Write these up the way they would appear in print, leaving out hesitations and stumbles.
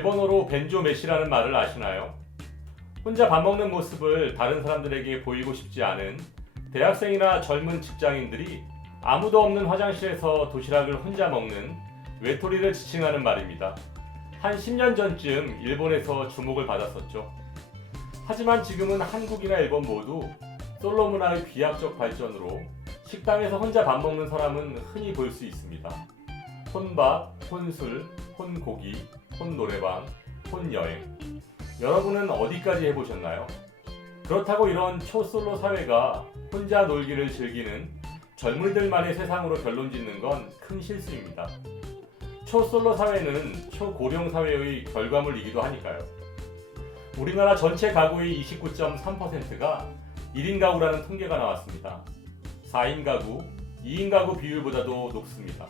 일본어로 벤조메시라는 말을 아시나요? 혼자 밥 먹는 모습을 다른 사람들에게 보이고 싶지 않은 대학생이나 젊은 직장인들이 아무도 없는 화장실에서 도시락을 혼자 먹는 외톨이를 지칭하는 말입니다. 한 10년 전쯤 일본에서 주목을 받았었죠. 하지만 지금은 한국이나 일본 모두 솔로 문화의 비약적 발전으로 식당에서 혼자 밥 먹는 사람은 흔히 볼 수 있습니다. 혼밥, 혼술, 혼고기, 혼노래방, 혼여행. 여러분은 어디까지 해보셨나요? 그렇다고 이런 초솔로 사회가 혼자 놀기를 즐기는 젊은이들만의 세상으로 결론 짓는 건 큰 실수입니다. 초솔로 사회는 초고령 사회의 결과물이기도 하니까요. 우리나라 전체 가구의 29.3%가 1인 가구라는 통계가 나왔습니다. 4인 가구, 2인 가구 비율보다도 높습니다.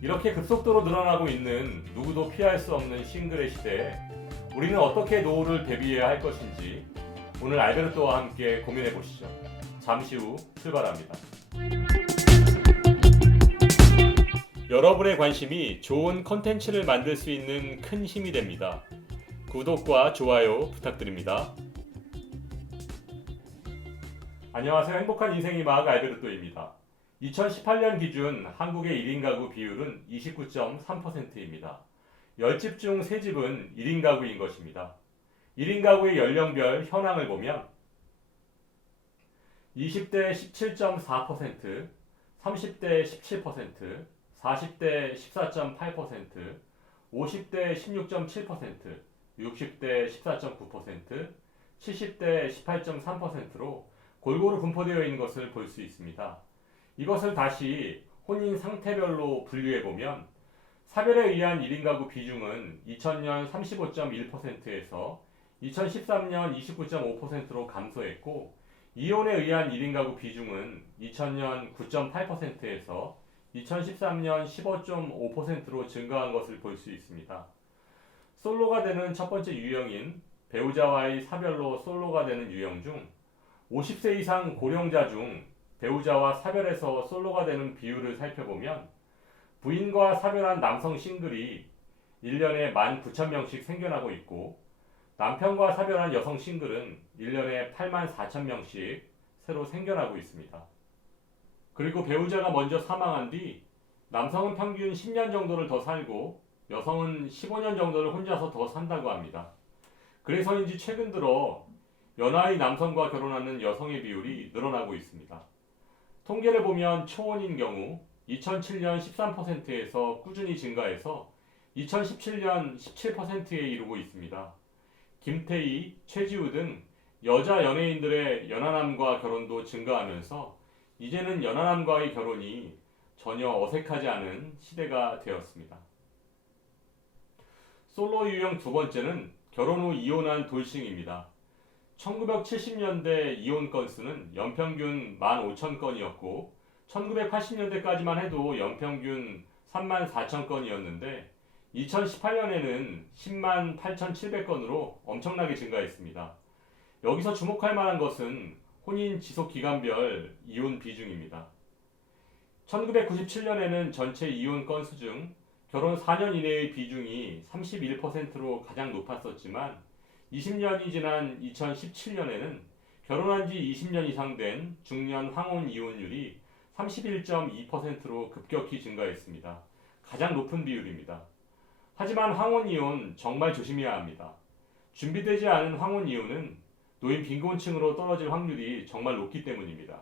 이렇게 급속도로 늘어나고 있는 누구도 피할 수 없는 싱글의 시대에 우리는 어떻게 노후를 대비해야 할 것인지 오늘 알베르토와 함께 고민해 보시죠. 잠시 후 출발합니다. 여러분의 관심이 좋은 컨텐츠를 만들 수 있는 큰 힘이 됩니다. 구독과 좋아요 부탁드립니다. 안녕하세요. 행복한 인생의 마학 알베르토입니다. 2018년 기준 한국의 1인 가구 비율은 29.3%입니다. 10집 중 3집은 1인 가구인 것입니다. 1인 가구의 연령별 현황을 보면 20대 17.4%, 30대 17%, 40대 14.8%, 50대 16.7%, 60대 14.9%, 70대 18.3%로 골고루 분포되어 있는 것을 볼 수 있습니다. 이것을 다시 혼인 상태별로 분류해보면 사별에 의한 1인 가구 비중은 2000년 35.1%에서 2013년 29.5%로 감소했고 이혼에 의한 1인 가구 비중은 2000년 9.8%에서 2013년 15.5%로 증가한 것을 볼 수 있습니다. 솔로가 되는 첫 번째 유형인 배우자와의 사별로 솔로가 되는 유형 중 50세 이상 고령자 중 배우자와 사별해서 솔로가 되는 비율을 살펴보면 부인과 사별한 남성 싱글이 1년에 19,000명씩 생겨나고 있고 남편과 사별한 여성 싱글은 1년에 84,000명씩 새로 생겨나고 있습니다. 그리고 배우자가 먼저 사망한 뒤 남성은 평균 10년 정도를 더 살고 여성은 15년 정도를 혼자서 더 산다고 합니다. 그래서인지 최근 들어 연하의 남성과 결혼하는 여성의 비율이 늘어나고 있습니다. 통계를 보면 초혼인 경우 2007년 13%에서 꾸준히 증가해서 2017년 17%에 이르고 있습니다. 김태희, 최지우 등 여자 연예인들의 연하남과 결혼도 증가하면서 이제는 연하남과의 결혼이 전혀 어색하지 않은 시대가 되었습니다. 솔로 유형 두 번째는 결혼 후 이혼한 돌싱입니다. 1970년대 이혼 건수는 연평균 15,000건이었고 1980년대까지만 해도 연평균 34,000건이었는데 2018년에는 108,700건으로 엄청나게 증가했습니다. 여기서 주목할 만한 것은 혼인 지속 기간별 이혼 비중입니다. 1997년에는 전체 이혼 건수 중 결혼 4년 이내의 비중이 31%로 가장 높았었지만 20년이 지난 2017년에는 결혼한 지 20년 이상 된 중년 황혼 이혼율이 31.2%로 급격히 증가했습니다. 가장 높은 비율입니다. 하지만 황혼 이혼 정말 조심해야 합니다. 준비되지 않은 황혼 이혼은 노인 빈곤층으로 떨어질 확률이 정말 높기 때문입니다.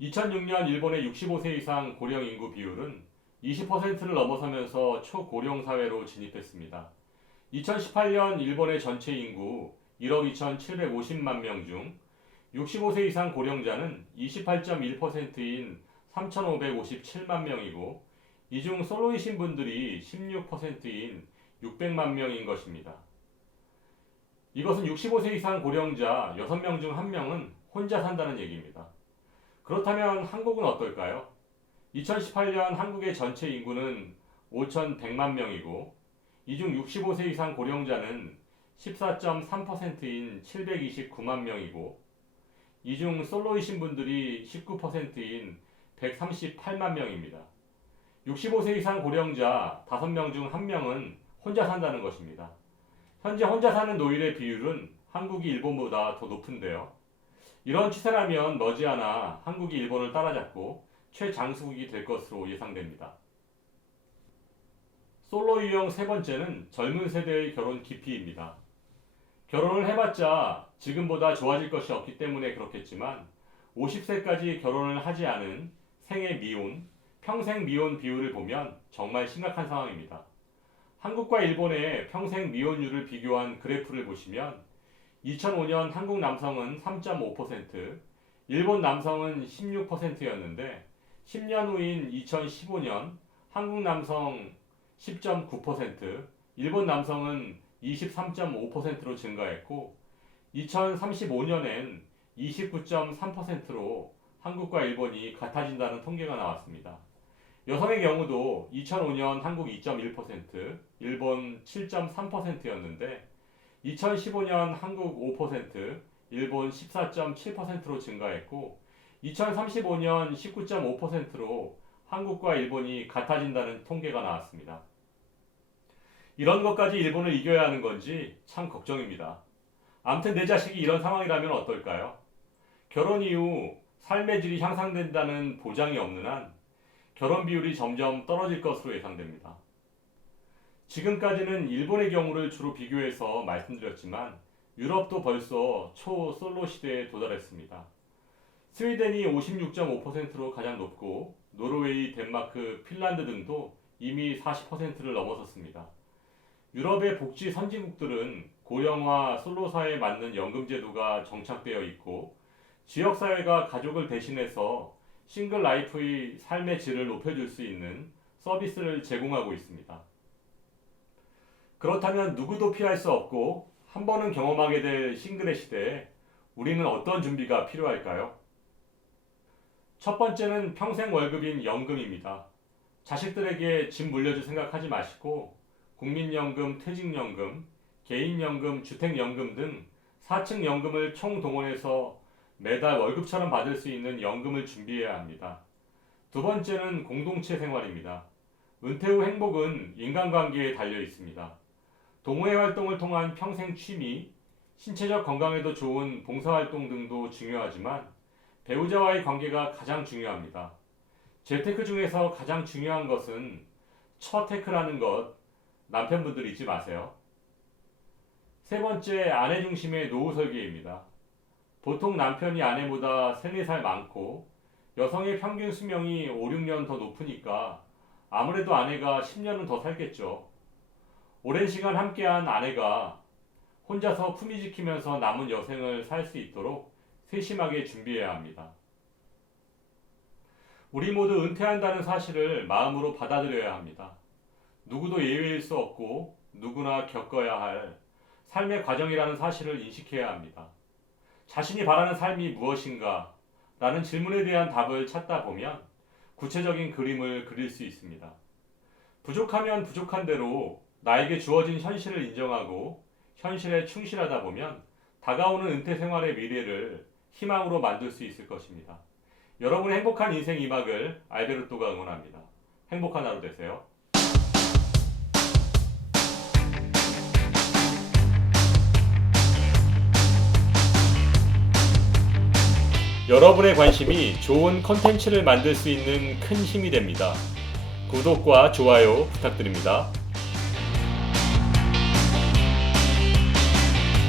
2006년 일본의 65세 이상 고령 인구 비율은 20%를 넘어서면서 초고령 사회로 진입했습니다. 2018년 일본의 전체 인구 1억 2,750만 명 중 65세 이상 고령자는 28.1%인 3,557만 명이고 이 중 솔로이신 분들이 16%인 600만 명인 것입니다. 이것은 65세 이상 고령자 6명 중 1명은 혼자 산다는 얘기입니다. 그렇다면 한국은 어떨까요? 2018년 한국의 전체 인구는 5,100만 명이고 이 중 65세 이상 고령자는 14.3%인 729만 명이고 이 중 솔로이신 분들이 19%인 138만 명입니다. 65세 이상 고령자 5명 중 1명은 혼자 산다는 것입니다. 현재 혼자 사는 노인의 비율은 한국이 일본보다 더 높은데요. 이런 추세라면 머지않아 한국이 일본을 따라잡고 최장수국이 될 것으로 예상됩니다. 솔로 유형 세 번째는 젊은 세대의 결혼 기피입니다. 결혼을 해봤자 지금보다 좋아질 것이 없기 때문에 그렇겠지만 50세까지 결혼을 하지 않은 생애 미혼, 평생 미혼 비율을 보면 정말 심각한 상황입니다. 한국과 일본의 평생 미혼율을 비교한 그래프를 보시면 2005년 한국 남성은 3.5%, 일본 남성은 16%였는데 10년 후인 2015년 한국 남성 10.9%, 일본 남성은 23.5%로 증가했고 2035년엔 29.3%로 한국과 일본이 같아진다는 통계가 나왔습니다. 여성의 경우도 2005년 한국 2.1%, 일본 7.3%였는데 2015년 한국 5%, 일본 14.7%로 증가했고 2035년 19.5%로 한국과 일본이 같아진다는 통계가 나왔습니다. 이런 것까지 일본을 이겨야 하는 건지 참 걱정입니다. 아무튼 내 자식이 이런 상황이라면 어떨까요? 결혼 이후 삶의 질이 향상된다는 보장이 없는 한 결혼 비율이 점점 떨어질 것으로 예상됩니다. 지금까지는 일본의 경우를 주로 비교해서 말씀드렸지만 유럽도 벌써 초솔로 시대에 도달했습니다. 스웨덴이 56.5%로 가장 높고 노르웨이, 덴마크, 핀란드 등도 이미 40%를 넘어섰습니다. 유럽의 복지 선진국들은 고령화 솔로사에 맞는 연금 제도가 정착되어 있고 지역사회가 가족을 대신해서 싱글 라이프의 삶의 질을 높여줄 수 있는 서비스를 제공하고 있습니다. 그렇다면 누구도 피할 수 없고 한 번은 경험하게 될 싱글의 시대에 우리는 어떤 준비가 필요할까요? 첫 번째는 평생 월급인 연금입니다. 자식들에게 집 물려줄 생각하지 마시고 국민연금, 퇴직연금, 개인연금, 주택연금 등 4층 연금을 총동원해서 매달 월급처럼 받을 수 있는 연금을 준비해야 합니다. 두 번째는 공동체 생활입니다. 은퇴 후 행복은 인간관계에 달려 있습니다. 동호회 활동을 통한 평생 취미, 신체적 건강에도 좋은 봉사활동 등도 중요하지만 배우자와의 관계가 가장 중요합니다. 재테크 중에서 가장 중요한 것은 처테크라는 것, 남편분들 잊지 마세요. 세 번째, 아내 중심의 노후 설계입니다. 보통 남편이 아내보다 3, 4살 많고 여성의 평균 수명이 5, 6년 더 높으니까 아무래도 아내가 10년은 더 살겠죠. 오랜 시간 함께한 아내가 혼자서 품위 지키면서 남은 여생을 살 수 있도록 세심하게 준비해야 합니다. 우리 모두 은퇴한다는 사실을 마음으로 받아들여야 합니다. 누구도 예외일 수 없고 누구나 겪어야 할 삶의 과정이라는 사실을 인식해야 합니다. 자신이 바라는 삶이 무엇인가? 라는 질문에 대한 답을 찾다 보면 구체적인 그림을 그릴 수 있습니다. 부족하면 부족한 대로 나에게 주어진 현실을 인정하고 현실에 충실하다 보면 다가오는 은퇴 생활의 미래를 희망으로 만들 수 있을 것입니다. 여러분의 행복한 인생 이막을 알베르토가 응원합니다. 행복한 하루 되세요. 여러분의 관심이 좋은 컨텐츠를 만들 수 있는 큰 힘이 됩니다. 구독과 좋아요 부탁드립니다.